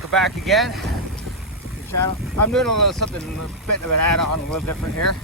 welcome back again to the channel. I'm doing a bit of an add-on, a little different here.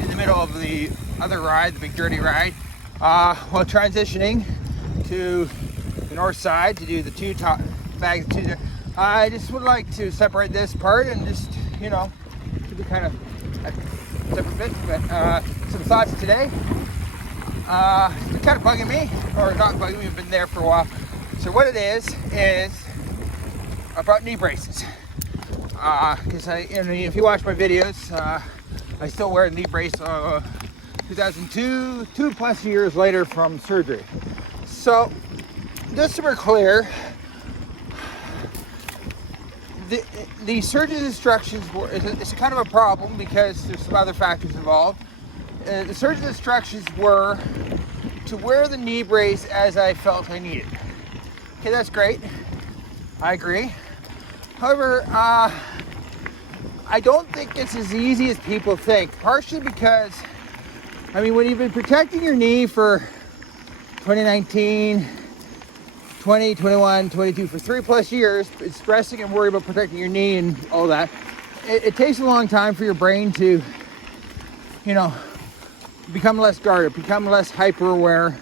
In the middle of the other ride, the big dirty ride, while transitioning to the north side to do the two top bags. I just would like to separate this part and just, you know, to be kind of a separate bit. But some thoughts today. It's been kind of bugging me, or not bugging me, we've been there for a while. So what it is about knee braces. Because if you watch my videos, I still wear a knee brace 2002, 2+ years later from surgery. So just to be clear, the surgeon's instructions it's kind of a problem because there's some other factors involved. The surgeon's instructions were to wear the knee brace as I felt I needed. Okay, that's great. I agree. However, I don't think it's as easy as people think. Partially because, I mean, when you've been protecting your knee for 2019, 20, 21, 22, for 3+ years, stressing and worrying about protecting your knee and all that, it takes a long time for your brain to, you know, become less guarded, become less hyper aware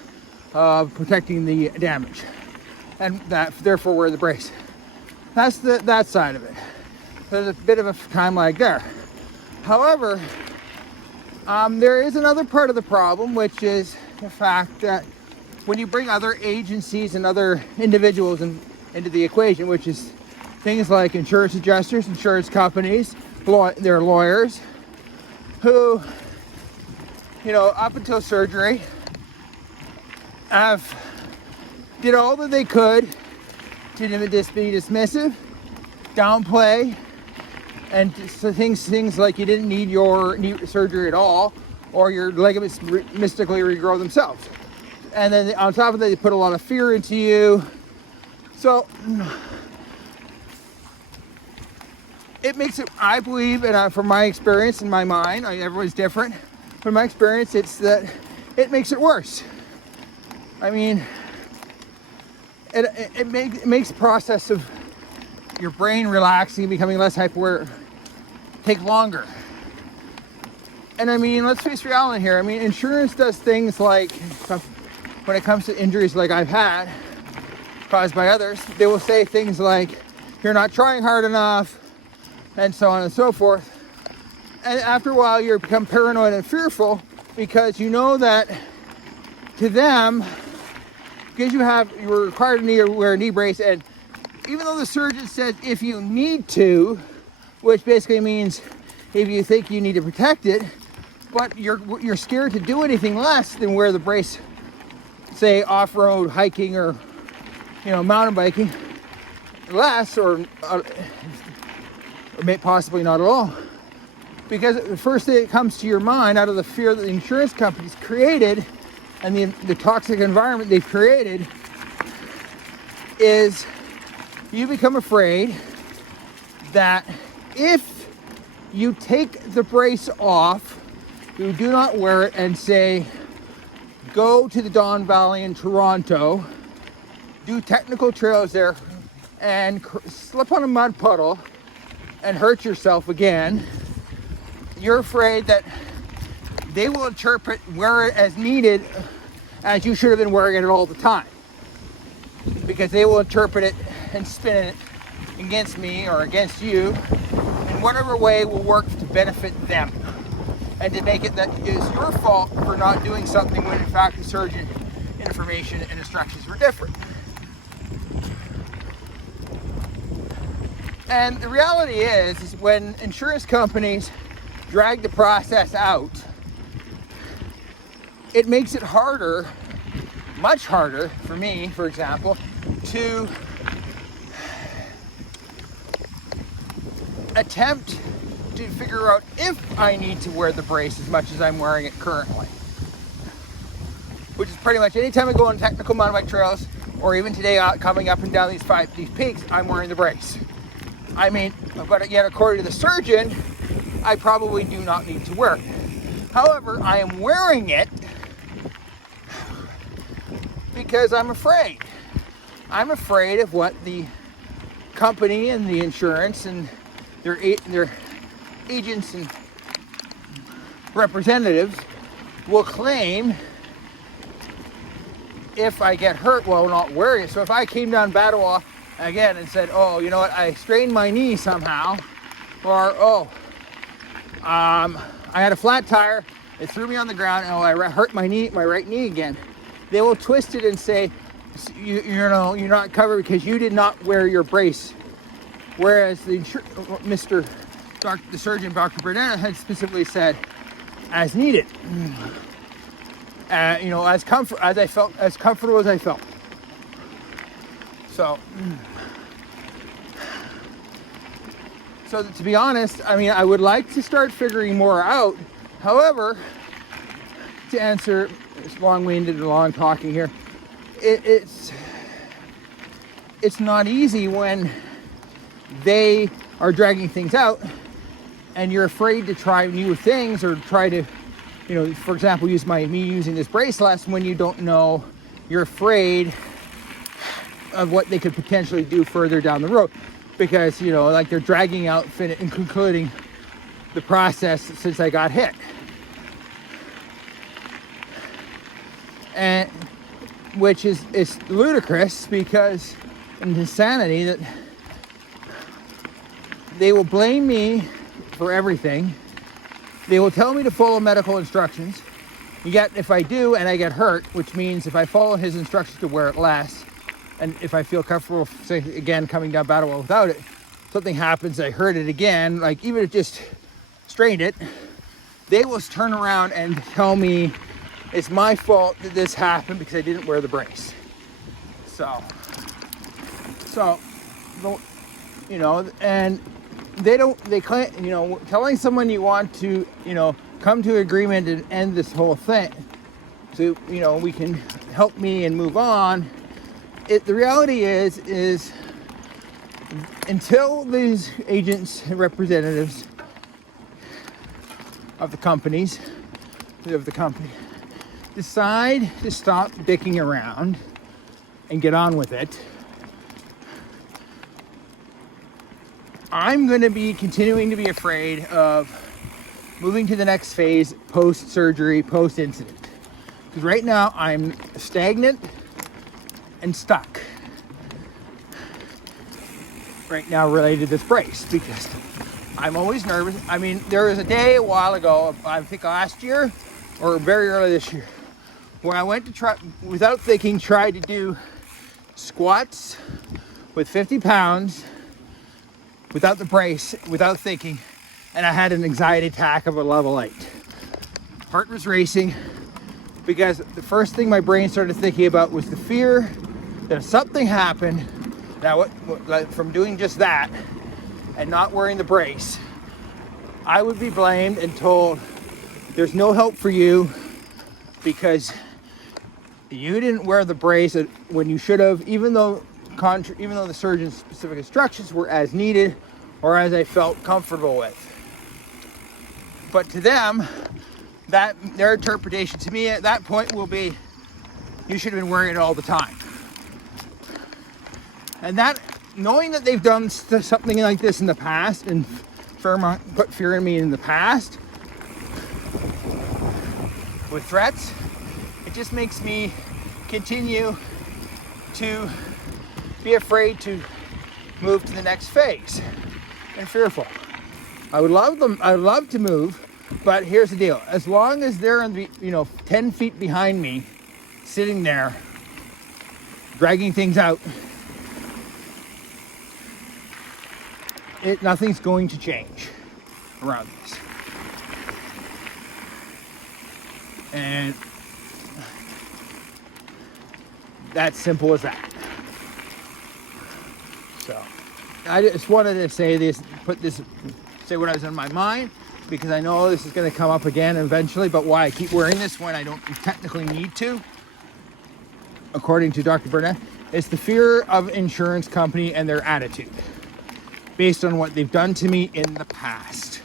of protecting the damage, and therefore wear the brace. That's that side of it. There's a bit of a time lag there. However, there is another part of the problem, which is the fact that when you bring other agencies and other individuals into the equation, which is things like insurance adjusters, insurance companies, their lawyers, who, you know, up until surgery, did all that they could to be dismissive, downplay, and so things like you didn't need your knee surgery at all, or your ligaments mystically regrow themselves. And then on top of that, they put a lot of fear into you. So it makes it, I believe, and from my experience in my mind, everyone's different. From my experience, it's that it makes it worse. I mean, it makes the process of your brain relaxing, becoming less hyper-aware, take longer. And I mean, let's face reality here. I mean, insurance does things like, when it comes to injuries like I've had, caused by others, they will say things like, you're not trying hard enough, and so on and so forth. And after a while, you become paranoid and fearful because you know that to them, because you're required to wear a knee brace, and even though the surgeon says if you need to, which basically means if you think you need to protect it, but you're scared to do anything less than wear the brace, say off-road hiking or, you know, mountain biking, less or possibly not at all. Because the first thing that comes to your mind, out of the fear that the insurance companies created and the toxic environment they've created, is you become afraid that if you take the brace off, you do not wear it, and say, go to the Don Valley in Toronto, do technical trails there, and slip on a mud puddle and hurt yourself again, you're afraid that they will interpret wear it as needed as you should have been wearing it all the time. Because they will interpret it and spin it against me or against you in whatever way will work to benefit them. And to make it that it is your fault for not doing something when in fact the surgeon information and instructions were different. And the reality is when insurance companies drag the process out, it makes it harder, much harder for me, for example, to attempt to figure out if I need to wear the brace as much as I'm wearing it currently. Which is pretty much anytime I go on technical mountain bike trails, or even today coming up and down these peaks, I'm wearing the brace. I mean, but yet according to the surgeon, I probably do not need to wear it. However, I am wearing it because I'm afraid. I'm afraid of what the company and the insurance and their agents and representatives will claim if I get hurt while not wearing it. So if I came down Battle again and said, oh, you know what, I strained my knee somehow, or I had a flat tire, it threw me on the ground, and I hurt my right knee again, they will twist it and say, you're not covered because you did not wear your brace. Whereas the surgeon, Dr. Burnett, had specifically said, as needed. As comfortable as I felt. So to be honest, I mean, I would like to start figuring more out. However, to answer, it's long-winded and long talking here, it's not easy when they are dragging things out and you're afraid to try new things or try to, for example, me using this brace less when you don't know, you're afraid of what they could potentially do further down the road, because like they're dragging out and concluding the process since I got hit, and which is ludicrous, because in insanity that they will blame me for everything. They will tell me to follow medical instructions. Yet if I do and I get hurt, which means if I follow his instructions to wear it less, and if I feel comfortable, say again, coming down Battlewell without it, something happens, I hurt it again, like even if it just strained it, they will turn around and tell me it's my fault that this happened because I didn't wear the brace. And they claim, telling someone you want to, come to agreement and end this whole thing, so, we can help me and move on. The reality is until these agents and representatives of the company decide to stop dicking around and get on with it, I'm going to be continuing to be afraid of moving to the next phase post-surgery, post-incident. Because right now I'm stagnant and stuck. Right now related to this brace, because I'm always nervous. I mean, there was a day a while ago, I think last year or very early this year, where I went to try, without thinking, tried to do squats with 50 pounds without the brace, without thinking, and I had an anxiety attack of a level 8. Heart was racing, because the first thing my brain started thinking about was the fear that if something happened, from doing just that and not wearing the brace, I would be blamed and told there's no help for you because you didn't wear the brace when you should have, even though the surgeon's specific instructions were as needed or as I felt comfortable with. But to them, their interpretation to me at that point will be, you should have been wearing it all the time. And that, knowing that they've done something like this in the past and put fear in me in the past with threats, it just makes me continue to be afraid to move to the next phase and fearful. I would love to move, but here's the deal. As long as they're 10 feet behind me, sitting there, dragging things out, nothing's going to change around this. And that's simple as that. So I just wanted to say this, say what was on my mind, because I know this is going to come up again eventually, but why I keep wearing this when I don't technically need to, according to Dr. Burnett, is the fear of insurance company and their attitude based on what they've done to me in the past.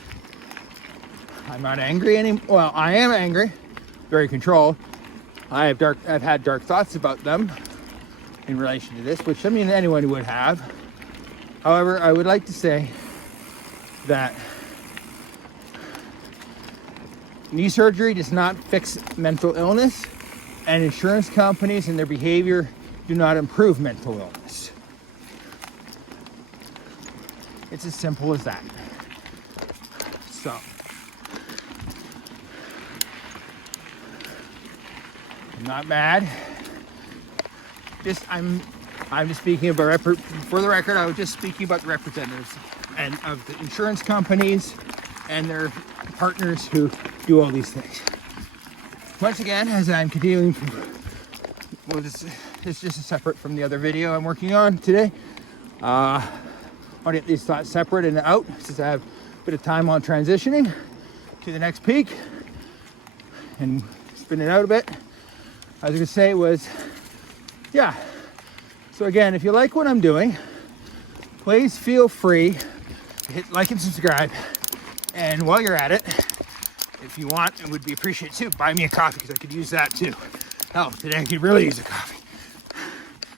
I'm not angry anymore. Well, I am angry, very controlled. I've had dark thoughts about them in relation to this, which I mean anyone would have. However, I would like to say that knee surgery does not fix mental illness, and insurance companies and their behavior do not improve mental illness. It's as simple as that. So, I'm not mad. I'm just speaking about, for the record, I was just speaking about the representatives and of the insurance companies and their partners who do all these things. Once again, as I'm continuing, well, this is just separate from the other video I'm working on today. I want to get these thoughts separate and out since I have a bit of time on transitioning to the next peak and spin it out a bit. I was going to say was, yeah. So again, if you like what I'm doing, please feel free to hit like and subscribe. And while you're at it, if you want, it would be appreciated too, buy me a coffee because I could use that too. Hell, today I could really use a coffee.